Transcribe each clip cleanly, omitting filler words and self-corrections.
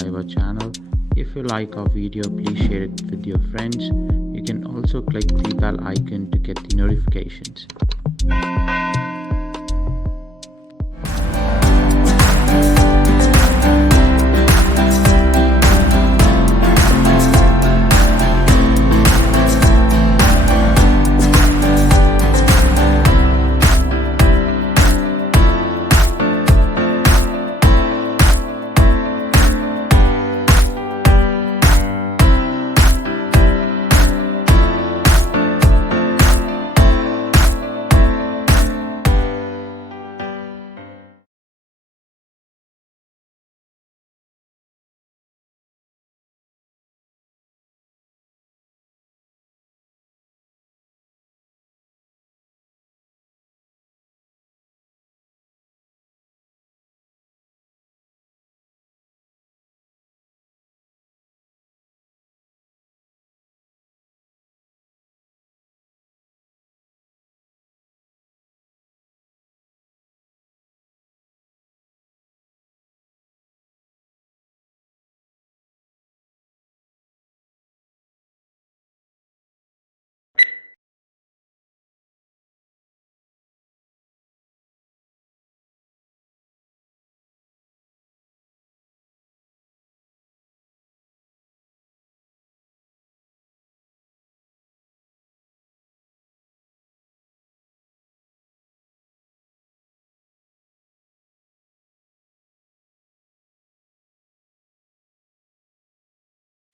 subscribe our channel. If you like our video, please share it with your friends. You can also click the bell icon to get the notifications.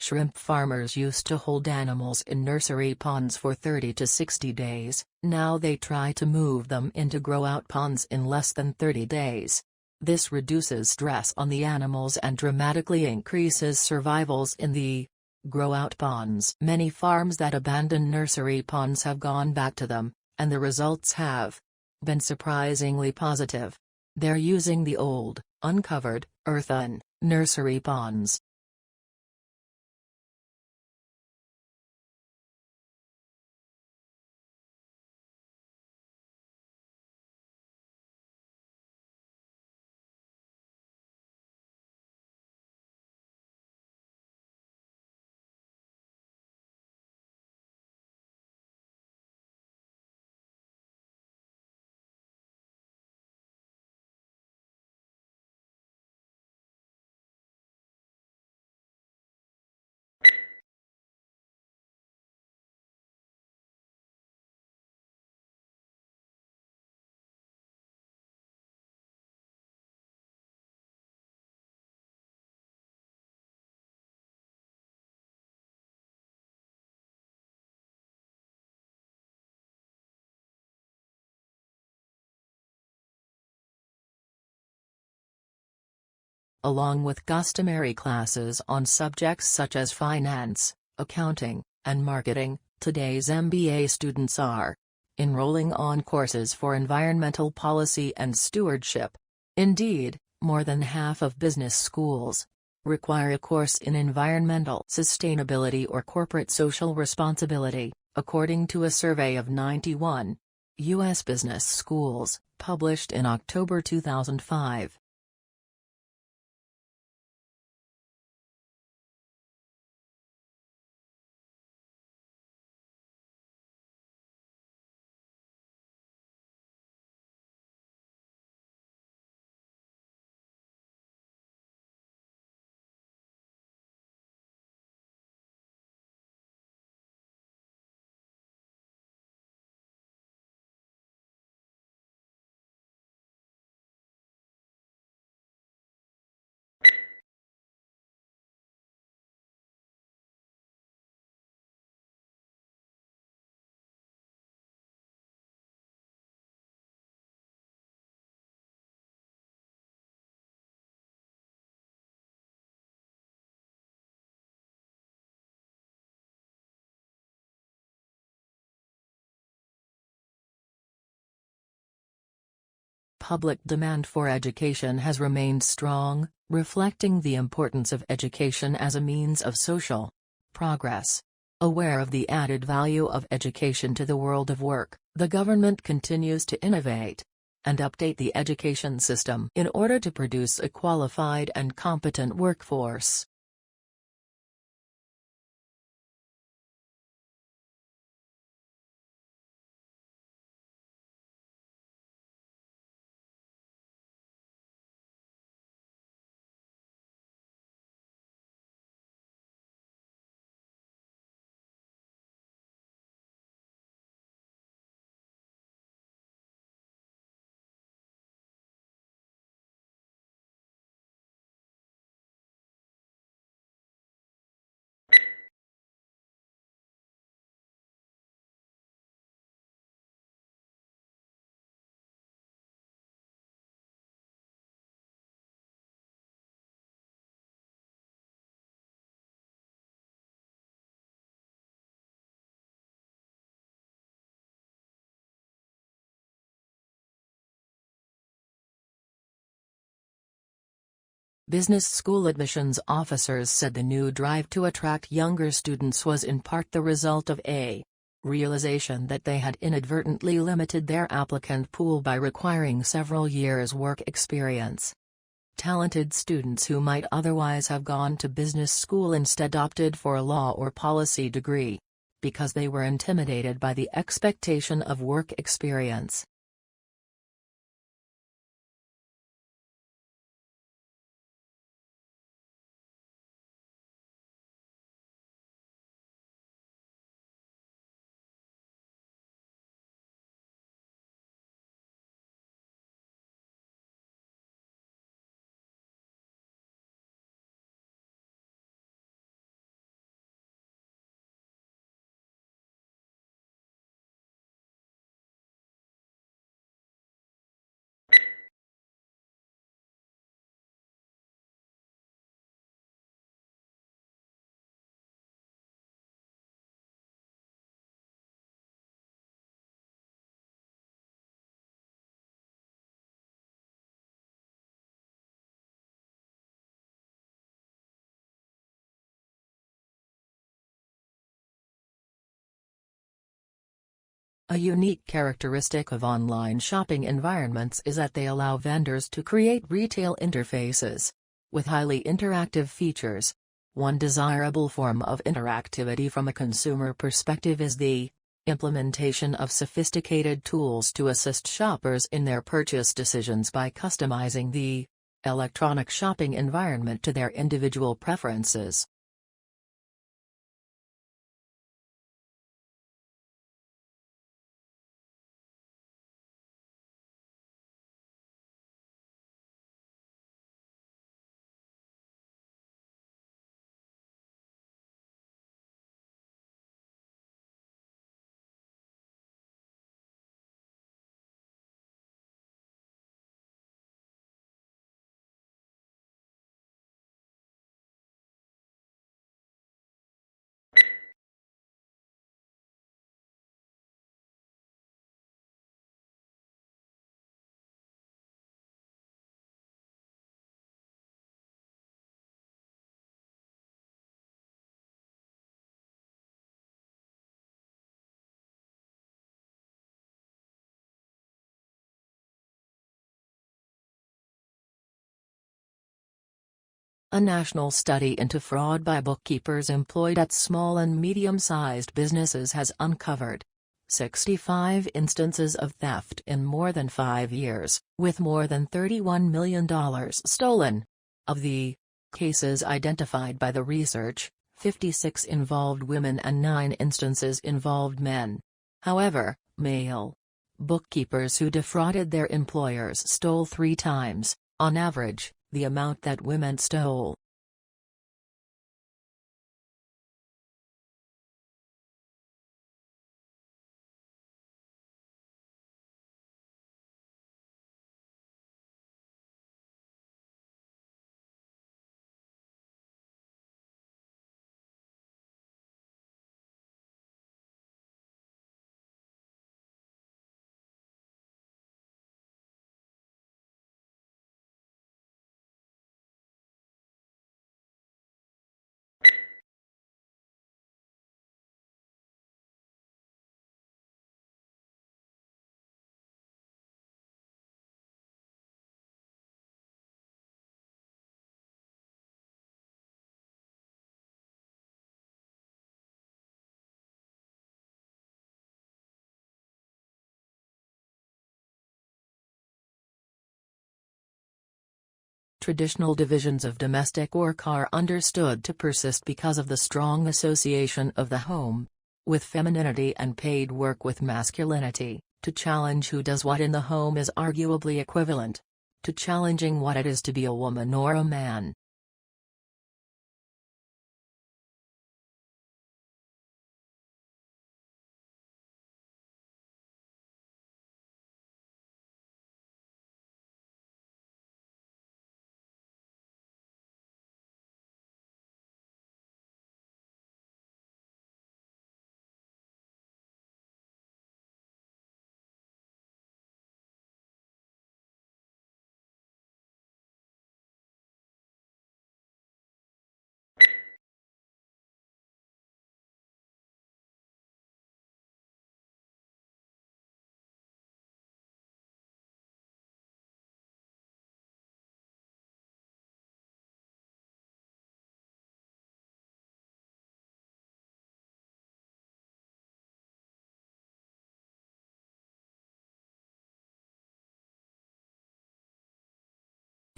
Shrimp farmers used to hold animals in nursery ponds for 30 to 60 days, now they try to move them into grow-out ponds in less than 30 days. This reduces stress on the animals and dramatically increases survivals in the grow-out ponds. Many farms that abandon nursery ponds have gone back to them, and the results have been surprisingly positive. They're using the old, uncovered, earthen, nursery ponds. Along with customary classes on subjects such as finance, accounting, and marketing, today's MBA students are enrolling on courses for environmental policy and stewardship. Indeed, more than half of business schools require a course in environmental sustainability or corporate social responsibility, according to a survey of 91 U.S. business schools, published in October 2005. Public demand for education has remained strong, reflecting the importance of education as a means of social progress. Aware of the added value of education to the world of work, the government continues to innovate and update the education system in order to produce a qualified and competent workforce. Business school admissions officers said the new drive to attract younger students was in part the result of a realization that they had inadvertently limited their applicant pool by requiring several years' work experience. Talented students who might otherwise have gone to business school instead opted for a law or policy degree, because they were intimidated by the expectation of work experience. A unique characteristic of online shopping environments is that they allow vendors to create retail interfaces with highly interactive features. One desirable form of interactivity from a consumer perspective is the implementation of sophisticated tools to assist shoppers in their purchase decisions by customizing the electronic shopping environment to their individual preferences. A national study into fraud by bookkeepers employed at small and medium-sized businesses has uncovered 65 instances of theft in more than 5 years, with more than $31 million stolen. Of the cases identified by the research, 56 involved women and 9 instances involved men. However, male bookkeepers who defrauded their employers stole 3 times, on average, the amount that women stole. Traditional divisions of domestic work are understood to persist because of the strong association of the home with femininity and paid work with masculinity. To challenge who does what in the home is arguably equivalent to challenging what it is to be a woman or a man.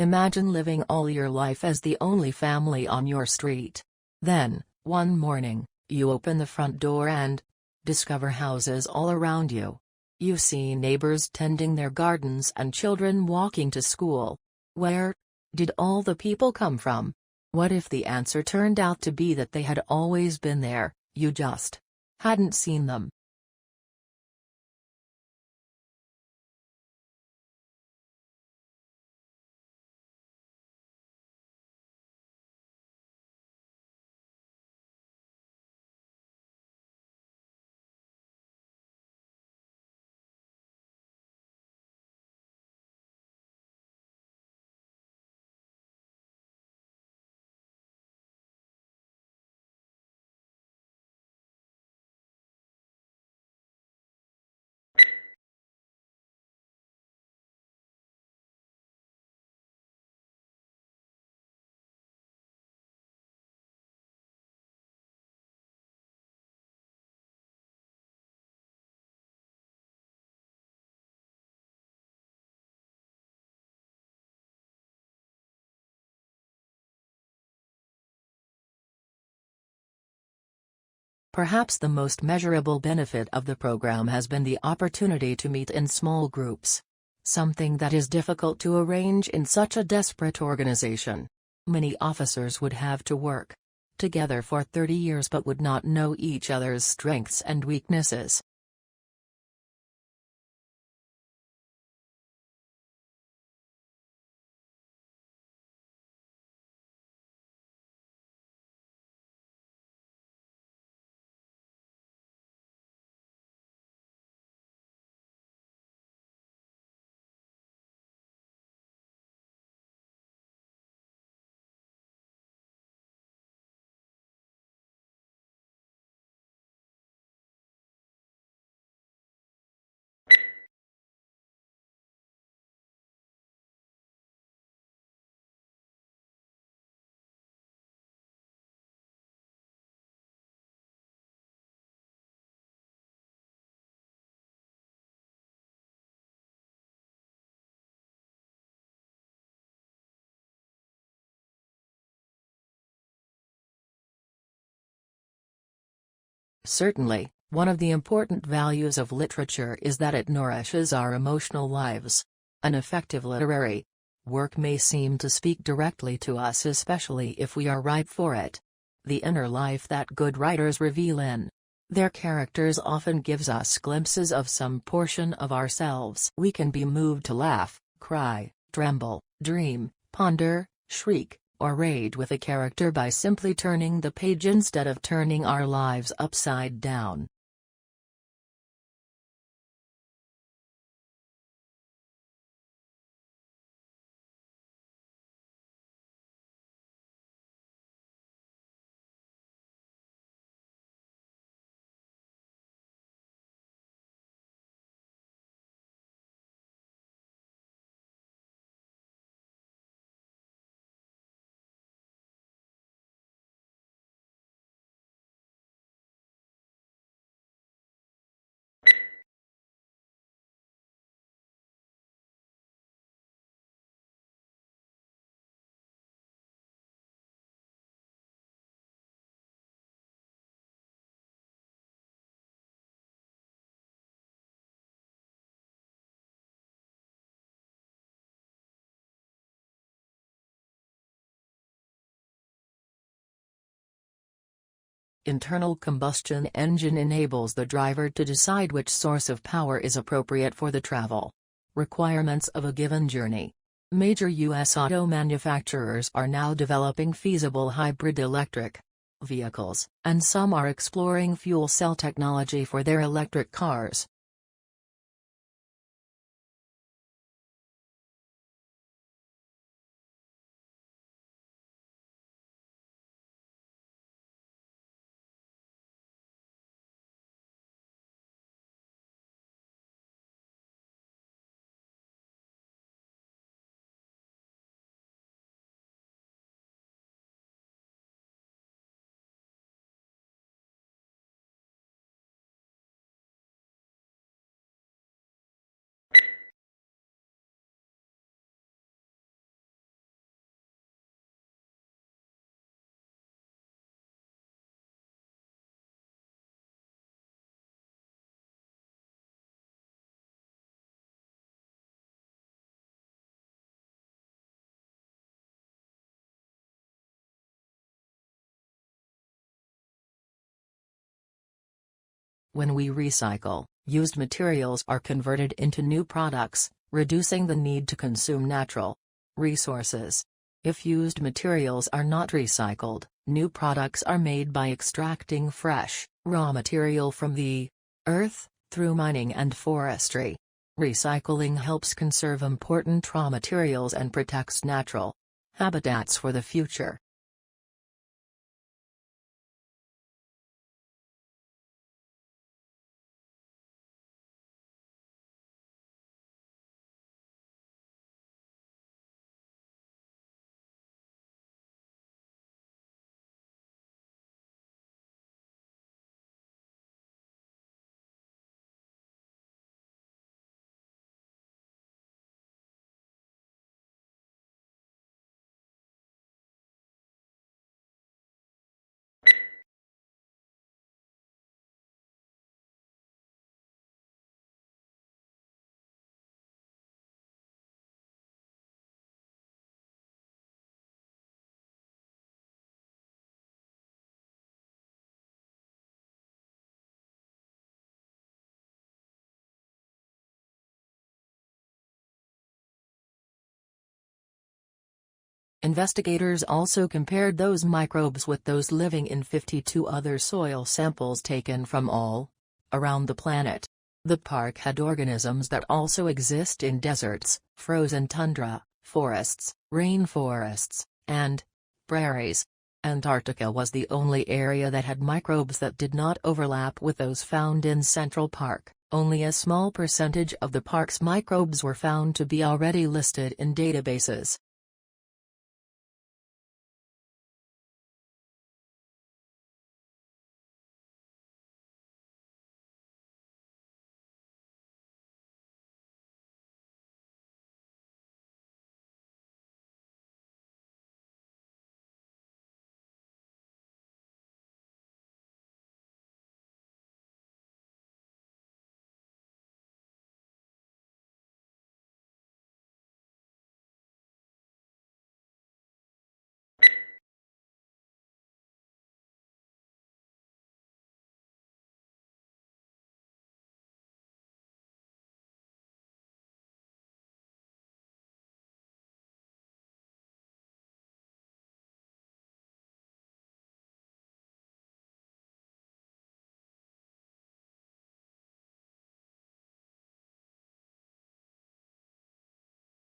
Imagine living all your life as the only family on your street. Then, one morning, you open the front door and discover houses all around you. You see neighbors tending their gardens and children walking to school. Where did all the people come from? What if the answer turned out to be that they had always been there, you just hadn't seen them? Perhaps the most measurable benefit of the program has been the opportunity to meet in small groups. Something that is difficult to arrange in such a desperate organization. Many officers would have to work together for 30 years but would not know each other's strengths and weaknesses. Certainly, one of the important values of literature is that it nourishes our emotional lives. An effective literary work may seem to speak directly to us, especially if we are ripe for it. The inner life that good writers reveal in their characters often gives us glimpses of some portion of ourselves. We can be moved to laugh, cry, tremble, dream, ponder, shriek, or rage with a character by simply turning the page instead of turning our lives upside down. Internal combustion engine enables the driver to decide which source of power is appropriate for the travel requirements of a given journey. Major U.S. auto manufacturers are now developing feasible hybrid electric vehicles, and some are exploring fuel cell technology for their electric cars. When we recycle, used materials are converted into new products, reducing the need to consume natural resources. If used materials are not recycled, new products are made by extracting fresh, raw material from the earth, through mining and forestry. Recycling helps conserve important raw materials and protects natural habitats for the future. Investigators also compared those microbes with those living in 52 other soil samples taken from all around the planet. The park had organisms that also exist in deserts, frozen tundra, forests, rainforests, and prairies. Antarctica was the only area that had microbes that did not overlap with those found in Central Park. Only a small percentage of the park's microbes were found to be already listed in databases.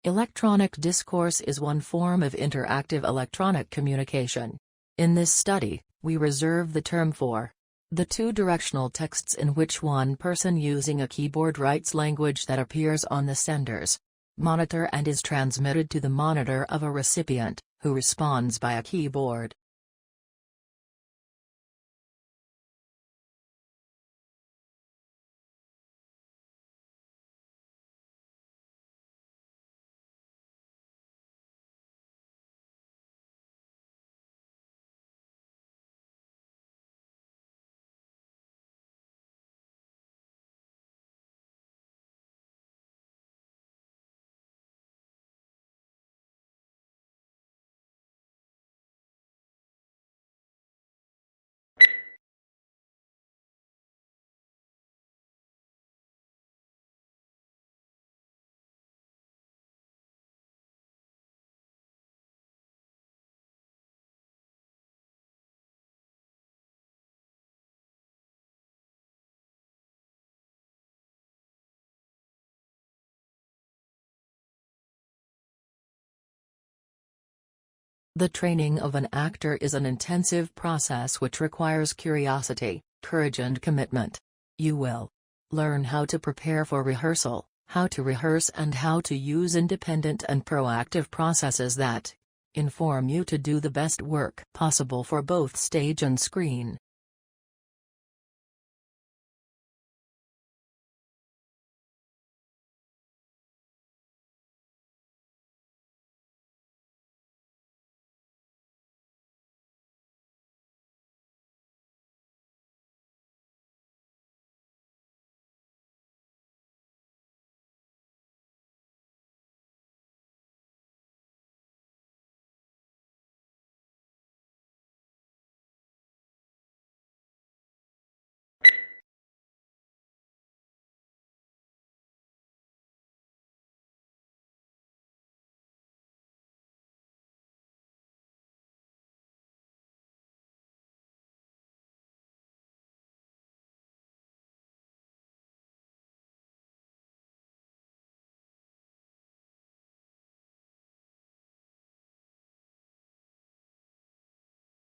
Electronic discourse is one form of interactive electronic communication. In this study, we reserve the term for the two-directional texts in which one person using a keyboard writes language that appears on the sender's monitor and is transmitted to the monitor of a recipient, who responds by a keyboard. The training of an actor is an intensive process which requires curiosity, courage and commitment. You will learn how to prepare for rehearsal, how to rehearse and how to use independent and proactive processes that inform you to do the best work possible for both stage and screen.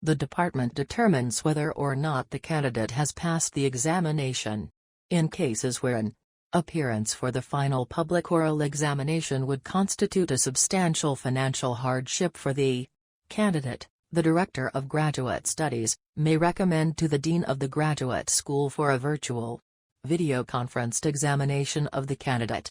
The department determines whether or not the candidate has passed the examination. In cases where an appearance for the final public oral examination would constitute a substantial financial hardship for the candidate, the Director of Graduate Studies may recommend to the Dean of the Graduate School for a virtual, video-conferenced examination of the candidate.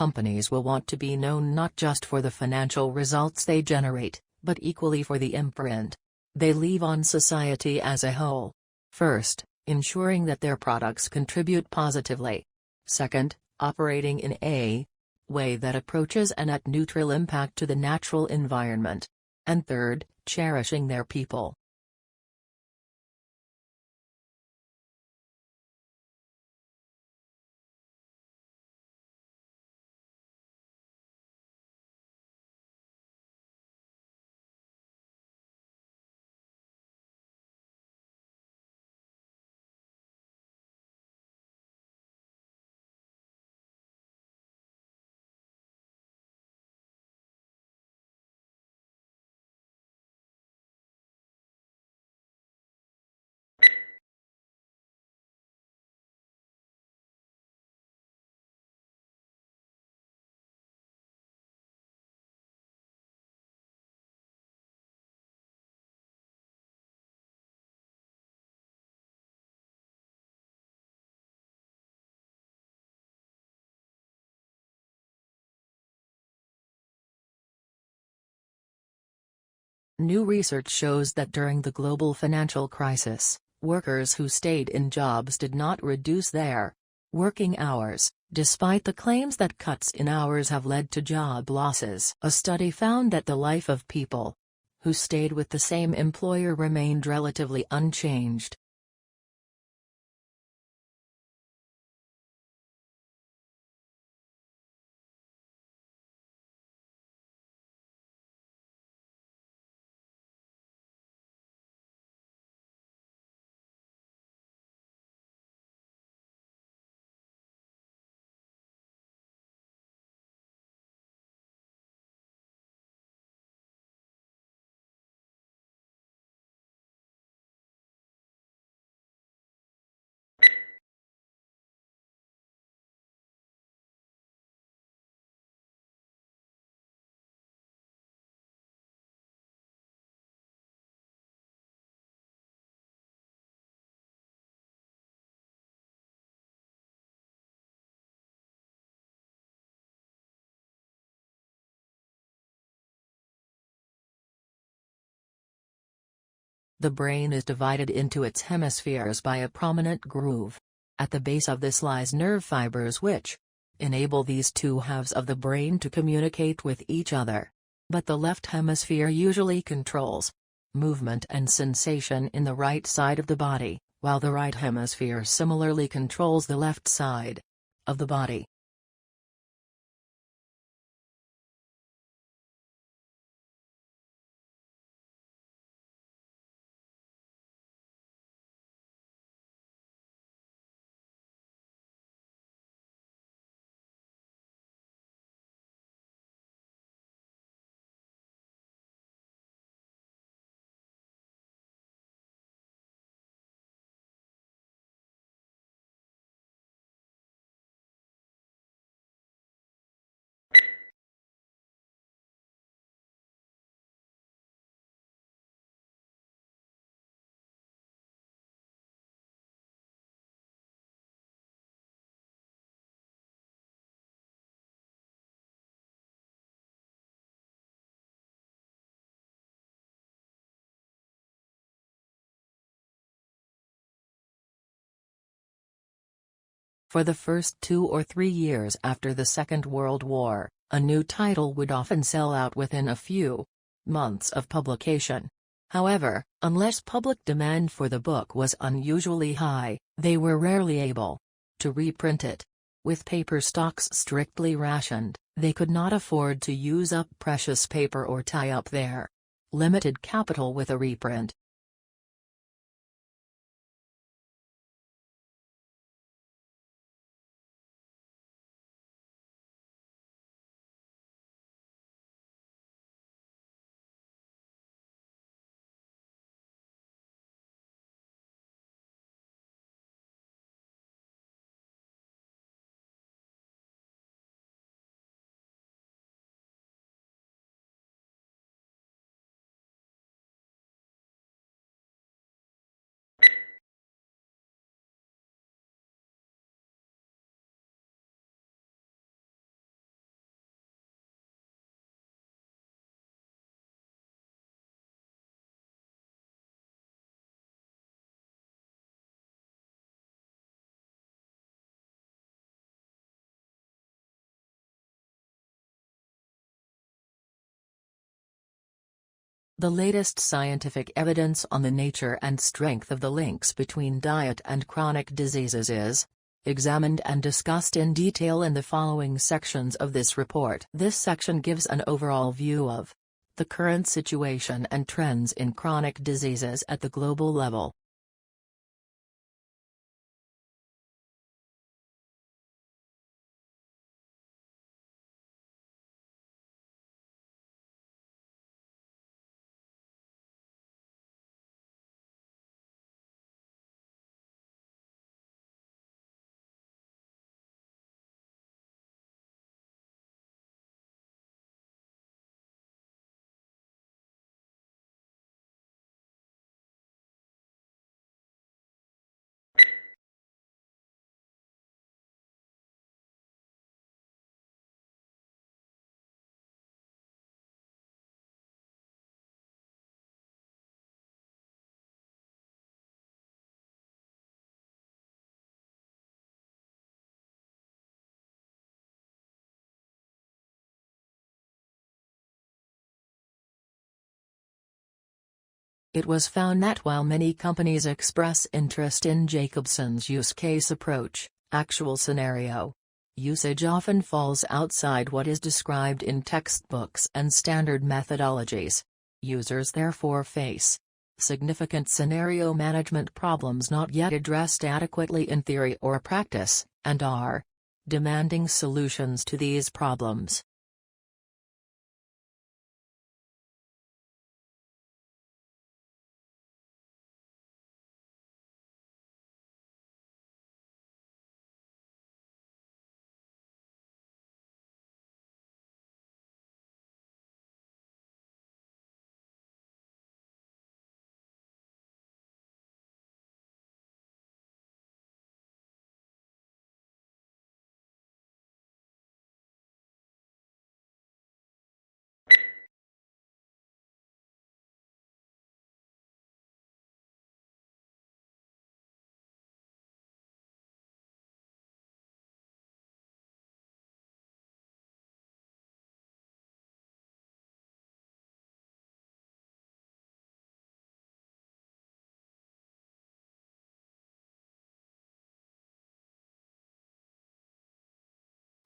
Companies will want to be known not just for the financial results they generate, but equally for the imprint they leave on society as a whole. First, ensuring that their products contribute positively. Second, operating in a way that approaches a net neutral impact to the natural environment. And third, cherishing their people. New research shows that during the global financial crisis, workers who stayed in jobs did not reduce their working hours, despite the claims that cuts in hours have led to job losses. A study found that the life of people who stayed with the same employer remained relatively unchanged. The brain is divided into its hemispheres by a prominent groove. At the base of this lies nerve fibers which enable these two halves of the brain to communicate with each other. But the left hemisphere usually controls movement and sensation in the right side of the body, while the right hemisphere similarly controls the left side of the body. For the first 2 or 3 years after the Second World War, a new title would often sell out within a few months of publication. However, unless public demand for the book was unusually high, they were rarely able to reprint it. With paper stocks strictly rationed, they could not afford to use up precious paper or tie up their limited capital with a reprint. The latest scientific evidence on the nature and strength of the links between diet and chronic diseases is examined and discussed in detail in the following sections of this report. This section gives an overall view of the current situation and trends in chronic diseases at the global level. It was found that while many companies express interest in Jacobson's use case approach, actual scenario usage often falls outside what is described in textbooks and standard methodologies. Users therefore face significant scenario management problems not yet addressed adequately in theory or practice, and are demanding solutions to these problems.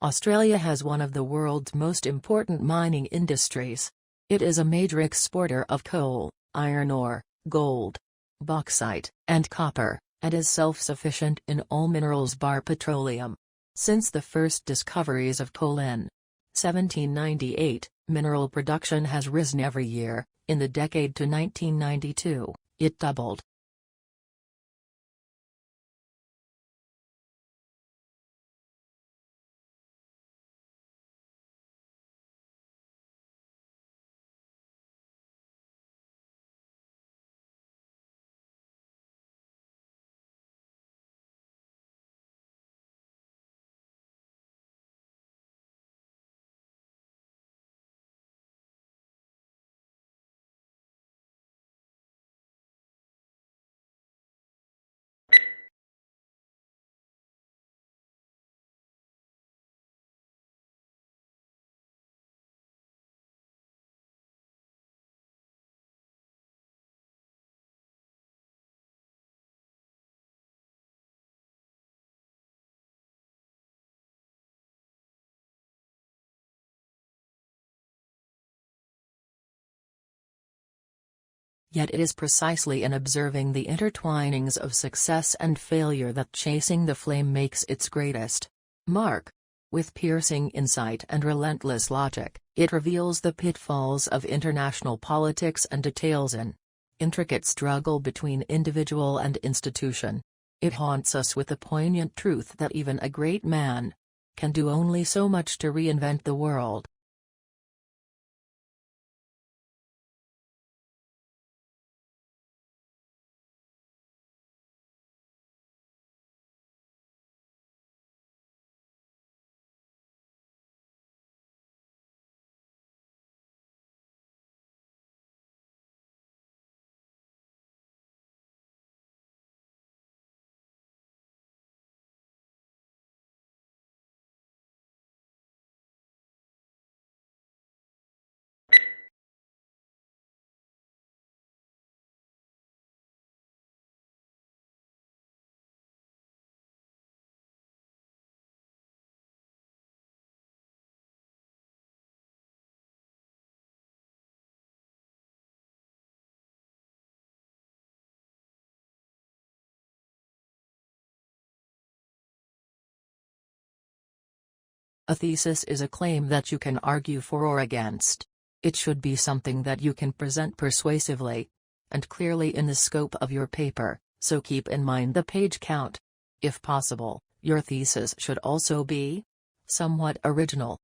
Australia has one of the world's most important mining industries. It is a major exporter of coal, iron ore, gold, bauxite, and copper, and is self-sufficient in all minerals bar petroleum. Since the first discoveries of coal in 1798, mineral production has risen every year. In the decade to 1992, it doubled. Yet it is precisely in observing the intertwinings of success and failure that Chasing the Flame makes its greatest mark. With piercing insight and relentless logic, it reveals the pitfalls of international politics and details an intricate struggle between individual and institution. It haunts us with the poignant truth that even a great man can do only so much to reinvent the world. A thesis is a claim that you can argue for or against. It should be something that you can present persuasively and clearly in the scope of your paper, so keep in mind the page count. If possible, your thesis should also be somewhat original.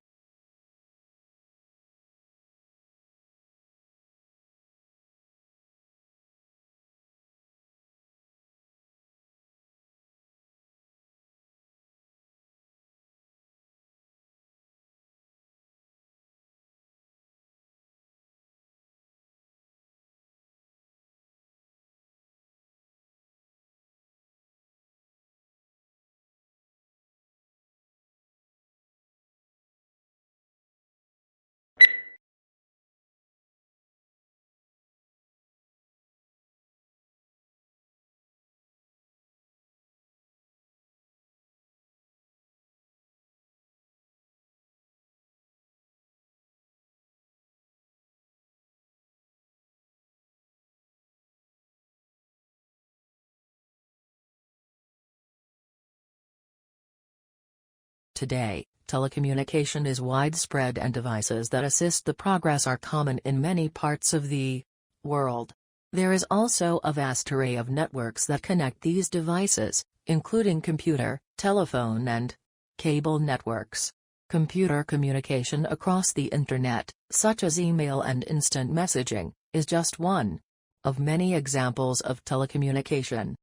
Today, telecommunication is widespread and devices that assist the progress are common in many parts of the world. There is also a vast array of networks that connect these devices, including computer, telephone and cable networks. Computer communication across the Internet, such as email and instant messaging, is just one of many examples of telecommunication.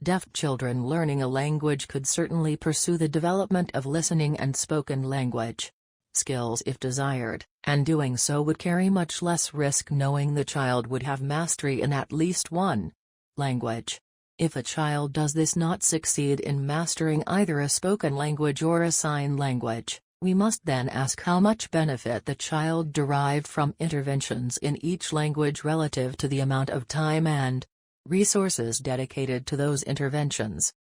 Deaf children learning a language could certainly pursue the development of listening and spoken language skills if desired, and doing so would carry much less risk knowing the child would have mastery in at least one language. If a child does not succeed in mastering either a spoken language or a sign language, we must then ask how much benefit the child derived from interventions in each language relative to the amount of time and resources dedicated to those interventions.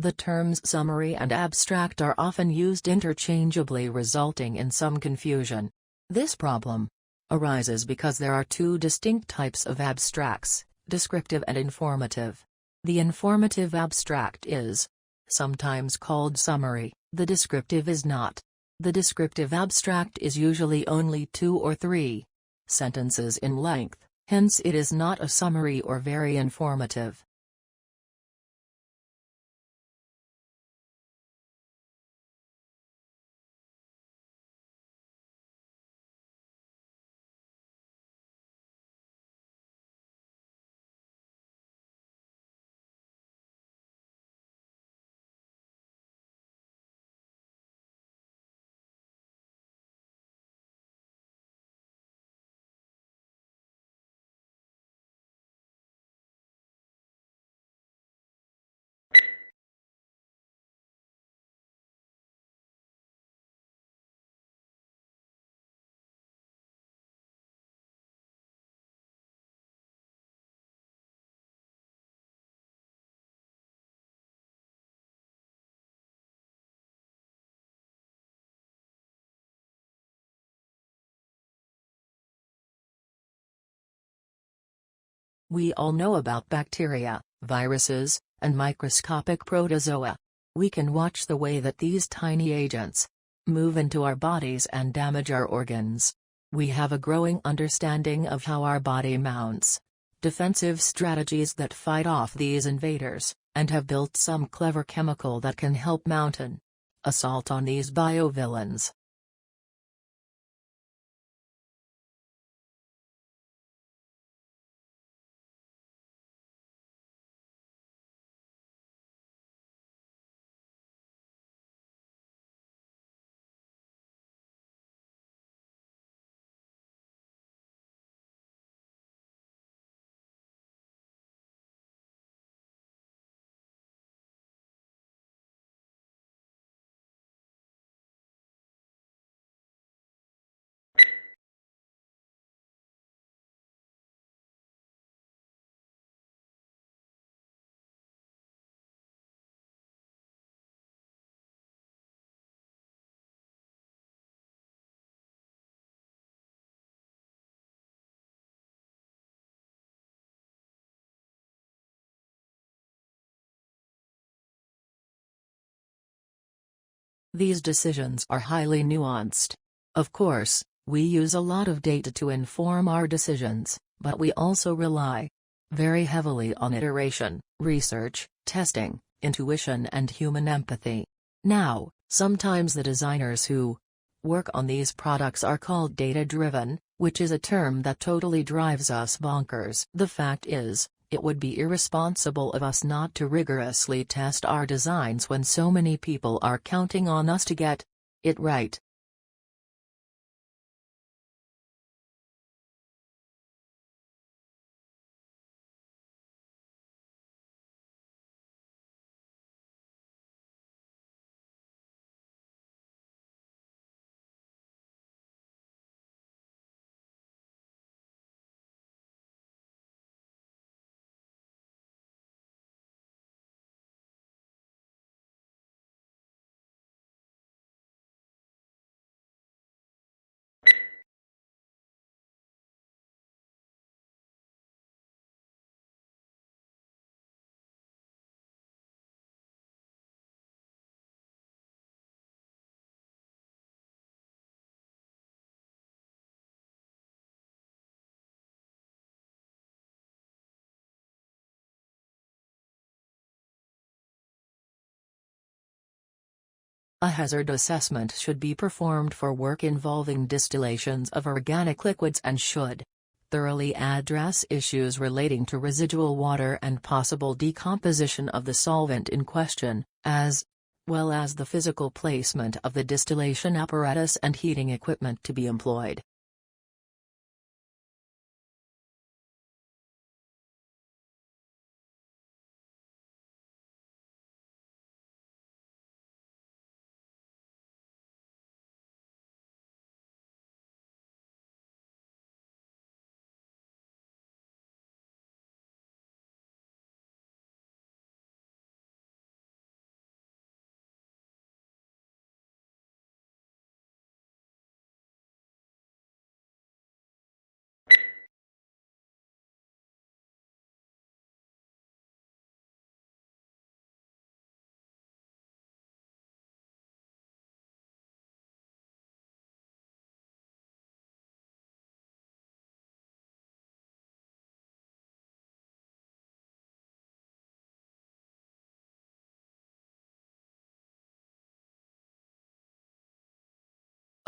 The terms summary and abstract are often used interchangeably, resulting in some confusion. This problem arises because there are two distinct types of abstracts, descriptive and informative. The informative abstract is sometimes called summary, the descriptive is not. The descriptive abstract is usually only 2 or 3 sentences in length, hence it is not a summary or very informative. We all know about bacteria, viruses, and microscopic protozoa. We can watch the way that these tiny agents move into our bodies and damage our organs. We have a growing understanding of how our body mounts defensive strategies that fight off these invaders, and have built some clever chemical that can help mount an assault on these biovillains. These decisions are highly nuanced. Of course, we use a lot of data to inform our decisions, but we also rely very heavily on iteration, research, testing, intuition and human empathy. Now, sometimes the designers who work on these products are called data-driven, which is a term that totally drives us bonkers. The fact is, it would be irresponsible of us not to rigorously test our designs when so many people are counting on us to get it right. A hazard assessment should be performed for work involving distillations of organic liquids and should thoroughly address issues relating to residual water and possible decomposition of the solvent in question, as well as the physical placement of the distillation apparatus and heating equipment to be employed.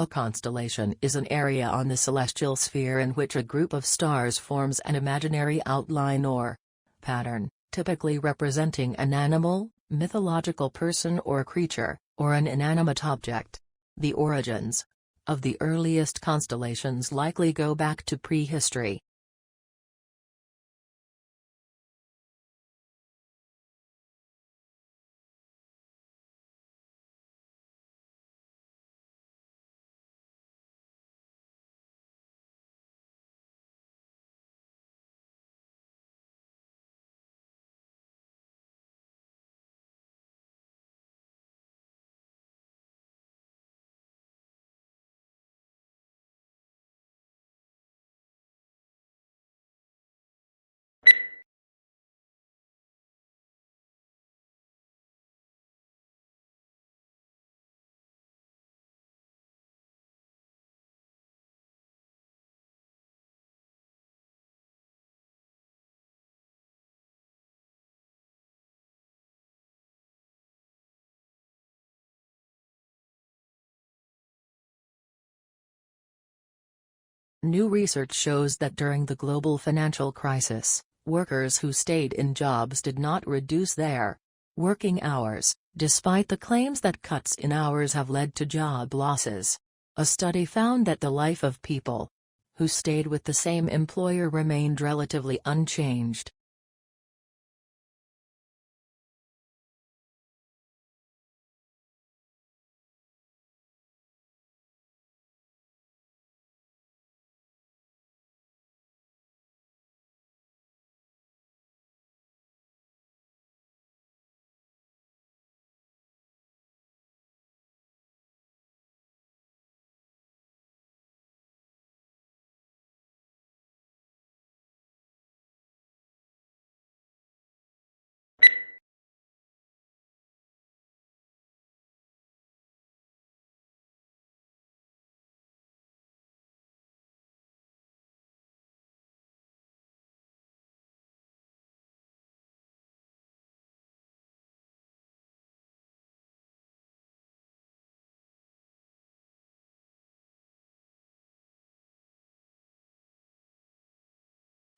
A constellation is an area on the celestial sphere in which a group of stars forms an imaginary outline or pattern, typically representing an animal, mythological person or creature, or an inanimate object. The origins of the earliest constellations likely go back to prehistory. New research shows that during the global financial crisis, workers who stayed in jobs did not reduce their working hours, despite the claims that cuts in hours have led to job losses. A study found that the life of people who stayed with the same employer remained relatively unchanged.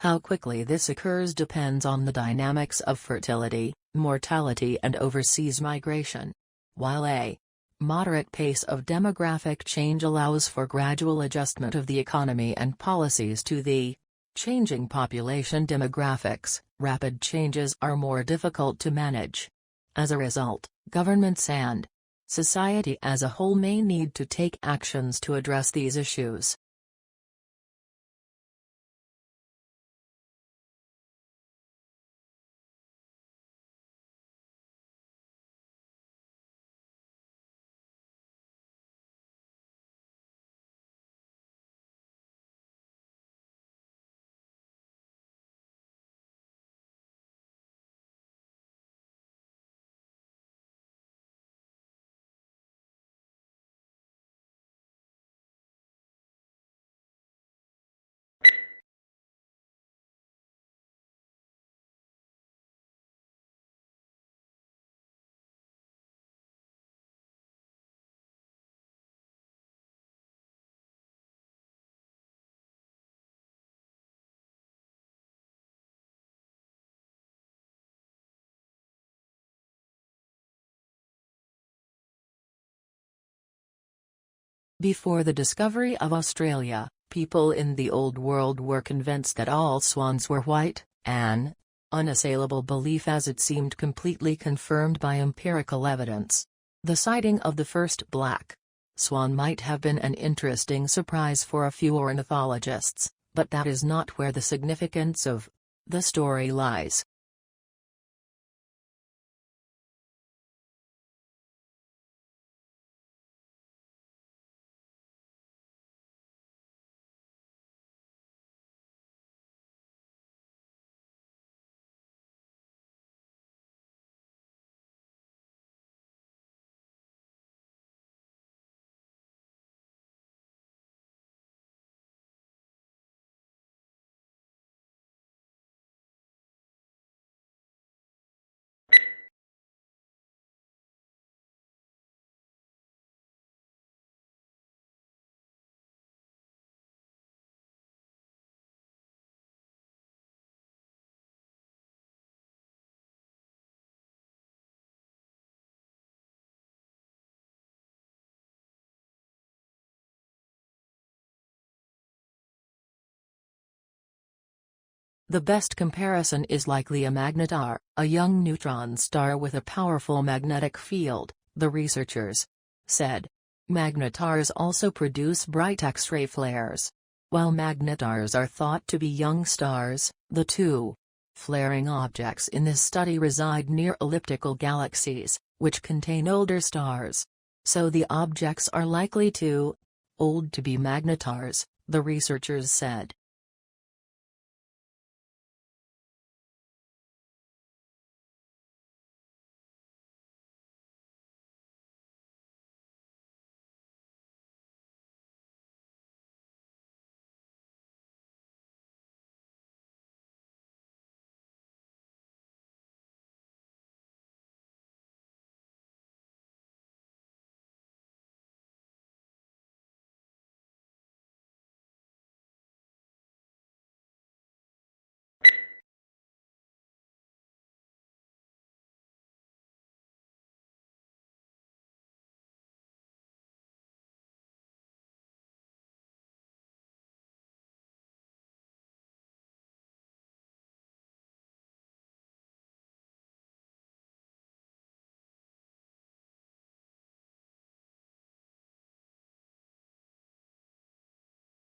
How quickly this occurs depends on the dynamics of fertility, mortality and overseas migration. While a moderate pace of demographic change allows for gradual adjustment of the economy and policies to the changing population demographics, rapid changes are more difficult to manage. As a result, governments and society as a whole may need to take actions to address these issues. Before the discovery of Australia, people in the Old World were convinced that all swans were white, an unassailable belief as it seemed completely confirmed by empirical evidence. The sighting of the first black swan might have been an interesting surprise for a few ornithologists, but that is not where the significance of the story lies. The best comparison is likely a magnetar, a young neutron star with a powerful magnetic field, the researchers said. Magnetars also produce bright X-ray flares. While magnetars are thought to be young stars, the two flaring objects in this study reside near elliptical galaxies, which contain older stars. So the objects are likely too old to be magnetars, the researchers said.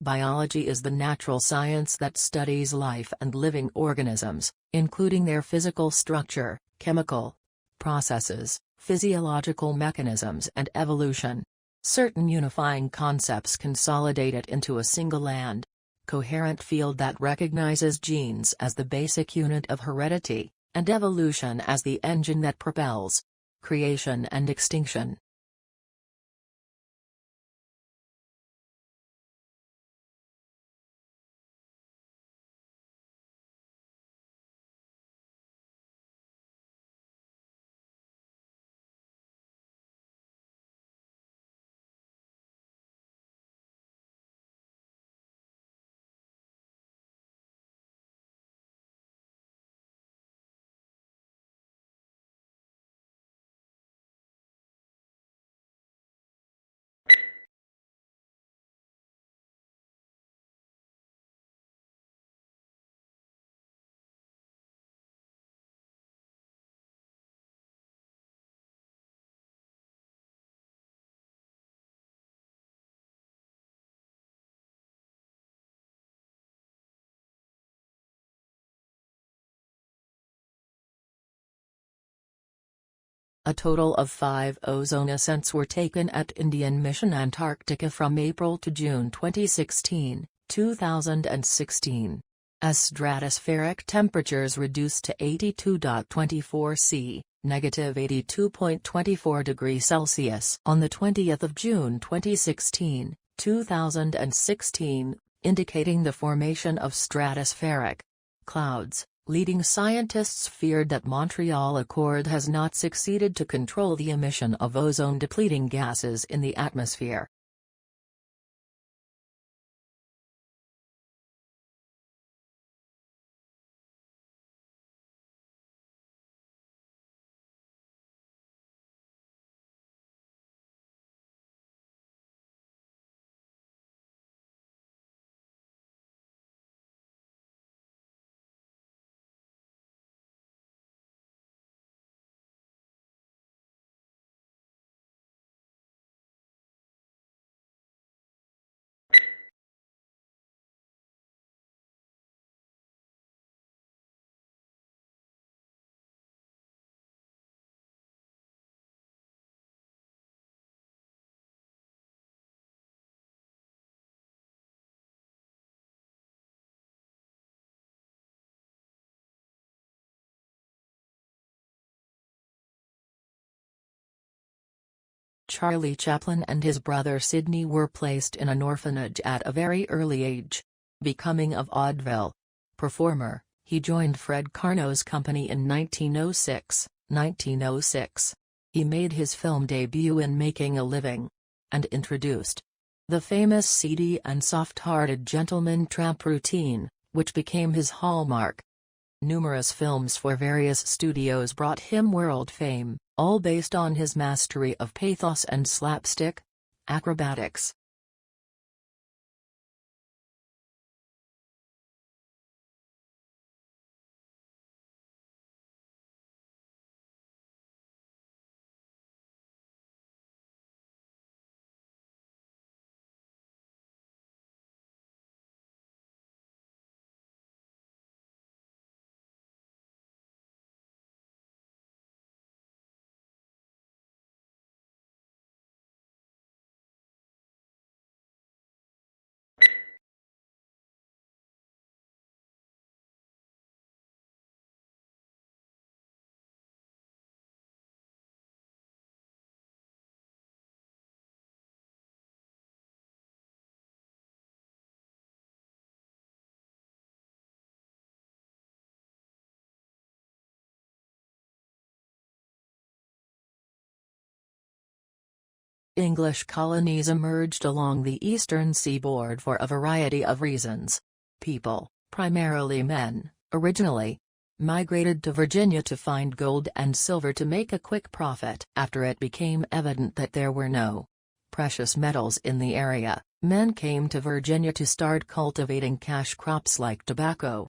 Biology is the natural science that studies life and living organisms, including their physical structure, chemical processes, physiological mechanisms and evolution. Certain unifying concepts consolidate it into a single and coherent field that recognizes genes as the basic unit of heredity, and evolution as the engine that propels creation and extinction. A total of 5 ozone ascents were taken at Indian Mission Antarctica from April to June 2016. As stratospheric temperatures reduced to 82.24 C, negative 82.24 degrees Celsius on the 20th of June 2016, indicating the formation of stratospheric clouds. Leading scientists feared that Montreal Accord has not succeeded to control the emission of ozone-depleting gases in the atmosphere. Charlie Chaplin and his brother Sidney were placed in an orphanage at a very early age. Becoming a vaudeville performer, he joined Fred Karno's company in 1906. He made his film debut in Making a Living, and introduced the famous seedy and soft-hearted gentleman tramp routine, which became his hallmark. Numerous films for various studios brought him world fame, all based on his mastery of pathos and slapstick acrobatics. English colonies emerged along the eastern seaboard for a variety of reasons. People, primarily men, originally migrated to Virginia to find gold and silver to make a quick profit. After it became evident that there were no precious metals in the area, men came to Virginia to start cultivating cash crops like tobacco.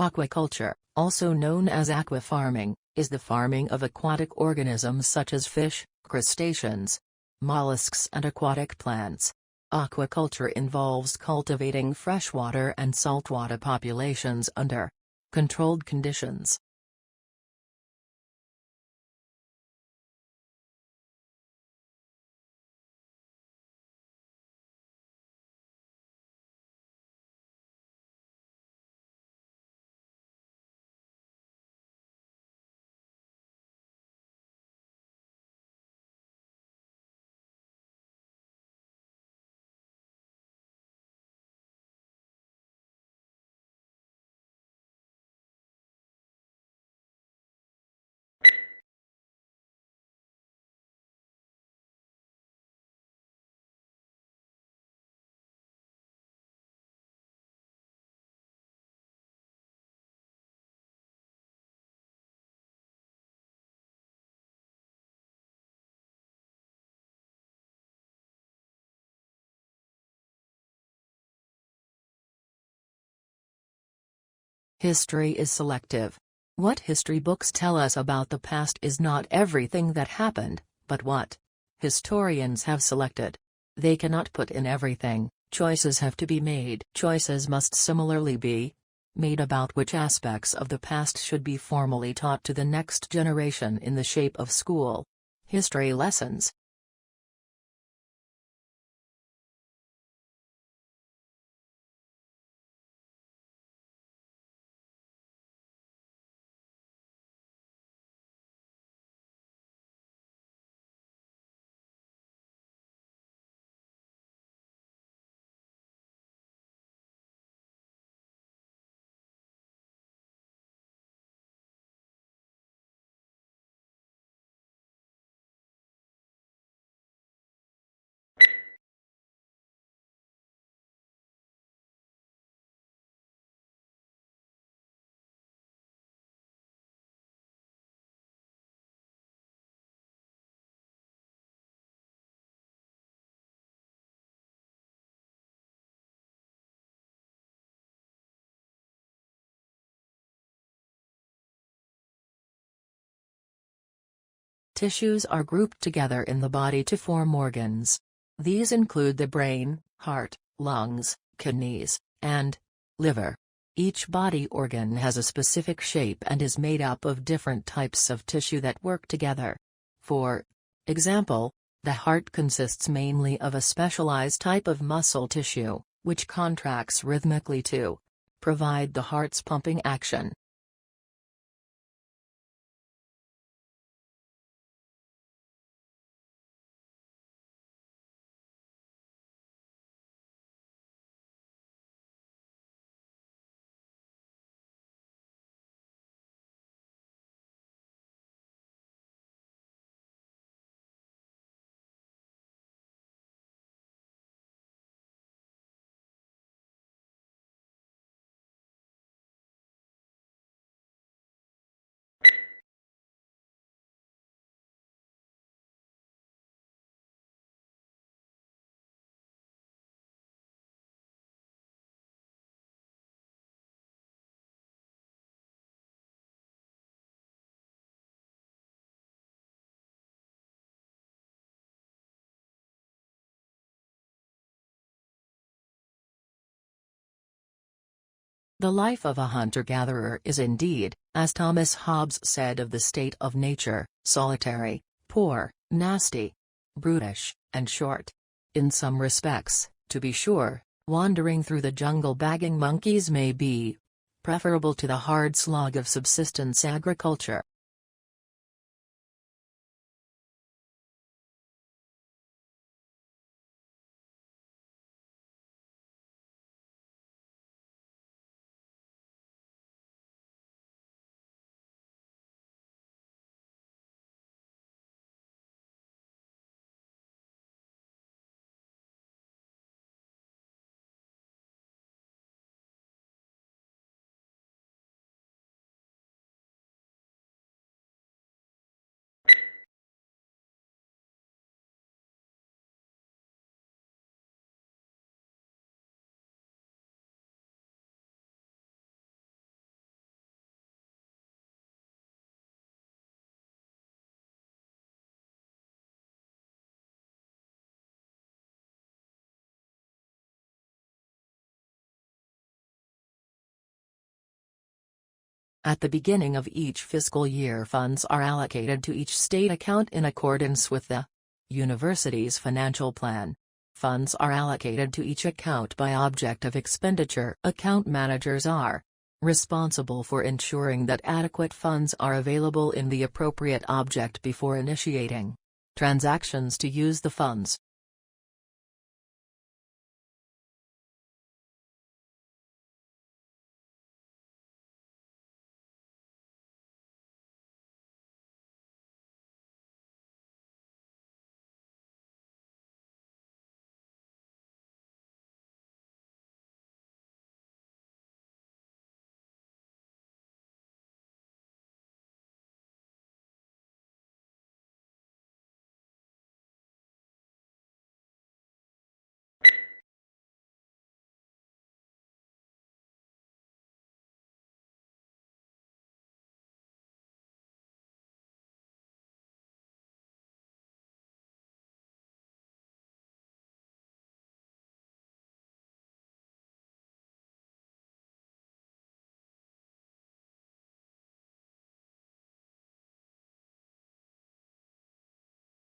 Aquaculture, also known as aqua farming, is the farming of aquatic organisms such as fish, crustaceans, mollusks and aquatic plants. Aquaculture involves cultivating freshwater and saltwater populations under controlled conditions. History is selective. What history books tell us about the past is not everything that happened, but what historians have selected. They cannot put in everything. Choices have to be made. Choices must similarly be made about which aspects of the past should be formally taught to the next generation in the shape of school history lessons. Tissues are grouped together in the body to form organs. These include the brain, heart, lungs, kidneys, and liver. Each body organ has a specific shape and is made up of different types of tissue that work together. For example, the heart consists mainly of a specialized type of muscle tissue, which contracts rhythmically to provide the heart's pumping action. The life of a hunter-gatherer is indeed, as Thomas Hobbes said of the state of nature, solitary, poor, nasty, brutish, and short. In some respects, to be sure, wandering through the jungle bagging monkeys may be preferable to the hard slog of subsistence agriculture. At the beginning of each fiscal year, funds are allocated to each state account in accordance with the university's financial plan. Funds are allocated to each account by object of expenditure. Account managers are responsible for ensuring that adequate funds are available in the appropriate object before initiating transactions to use the funds.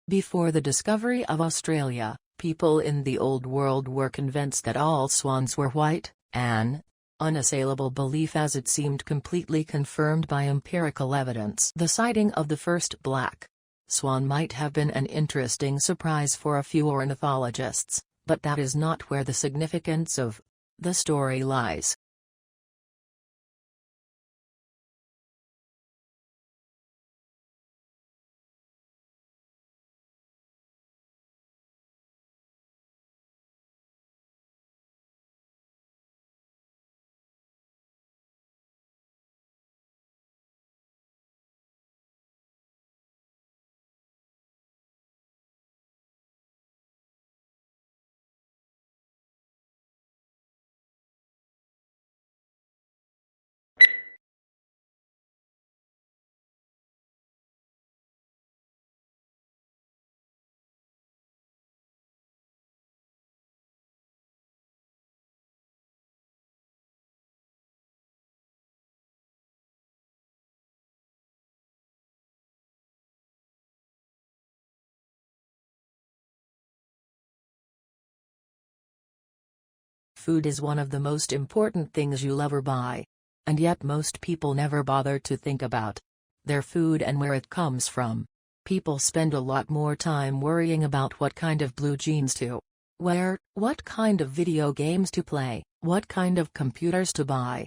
Before the discovery of Australia, people in the Old World were convinced that all swans were white, an unassailable belief as it seemed completely confirmed by empirical evidence. The sighting of the first black swan might have been an interesting surprise for a few ornithologists, but that is not where the significance of the story lies. Food is one of the most important things you'll ever buy. And yet most people never bother to think about their food and where it comes from. People spend a lot more time worrying about what kind of blue jeans to wear, what kind of video games to play, what kind of computers to buy.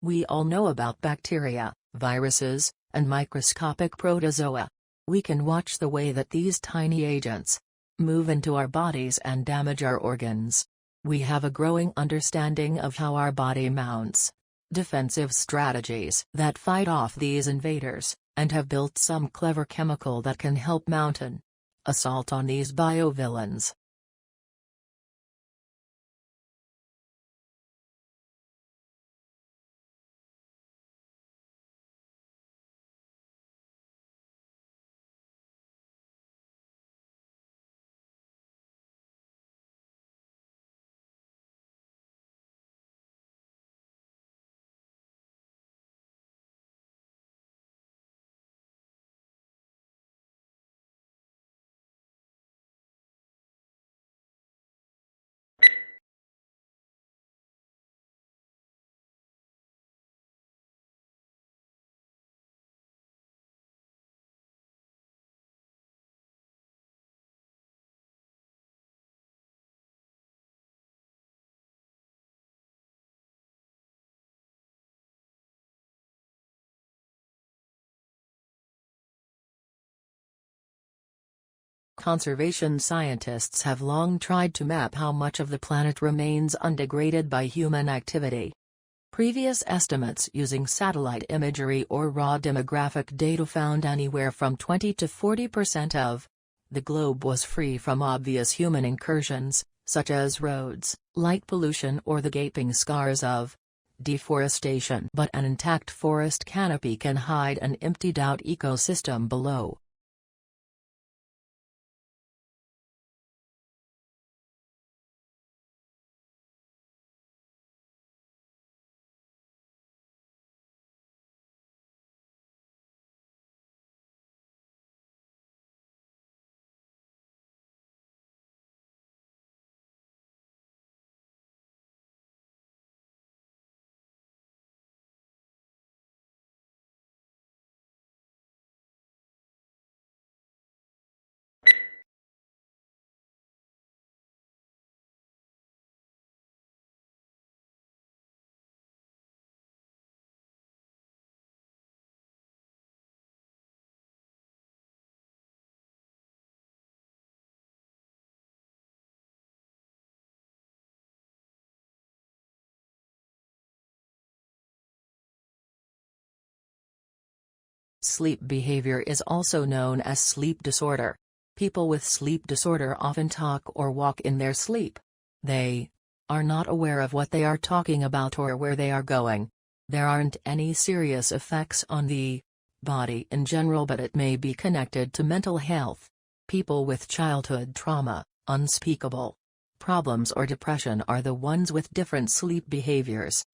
We all know about bacteria, viruses, and microscopic protozoa. We can watch the way that these tiny agents move into our bodies and damage our organs. We have a growing understanding of how our body mounts defensive strategies that fight off these invaders, and have built some clever chemical that can help mount an assault on these biovillains. Conservation scientists have long tried to map how much of the planet remains undegraded by human activity. Previous estimates using satellite imagery or raw demographic data found anywhere from 20 to 40% of the globe was free from obvious human incursions, such as roads, light pollution, or the gaping scars of deforestation. But an intact forest canopy can hide an emptied-out ecosystem below. Sleep behavior is also known as sleep disorder. People with sleep disorder often talk or walk in their sleep. They are not aware of what they are talking about or where they are going. There aren't any serious effects on the body in general, but it may be connected to mental health. People with childhood trauma, unspeakable problems, or depression are the ones with different sleep behaviors.